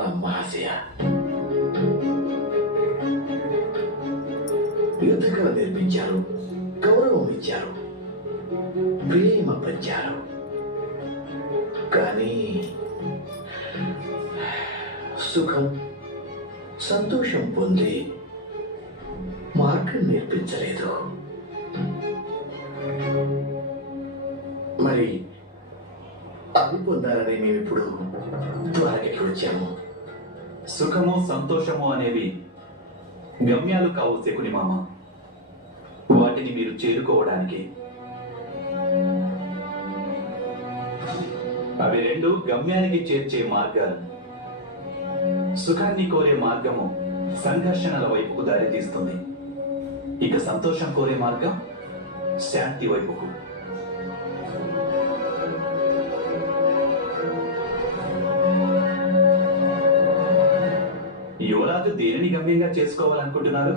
ప్రణామం మహాశయ. యుద్ధకళ నేర్పించారు, గౌరవం ఇచ్చారు, ప్రేమ పంచారు. కానీ సుఖం సంతోషం పొంది మార్గం నేర్పించలేదు. మరి అవి పొందాలని మేము ఇప్పుడు ద్వారకకి వచ్చాము. సుఖము సంతోషము అనేవి గమ్యాలు కావు శకుని మామ. వాటిని మీరు చేరుకోవడానికి అవి రెండు గమ్యానికి చేర్చే మార్గాలు. సుఖాన్ని కోరే మార్గము సంఘర్షణల వైపుకు దారితీస్తుంది. ఇక సంతోషం కోరే మార్గం శాంతి వైపుకు. యువరాజు దేనిని గమ్యంగా చేసుకోవాలనుకుంటున్నారు?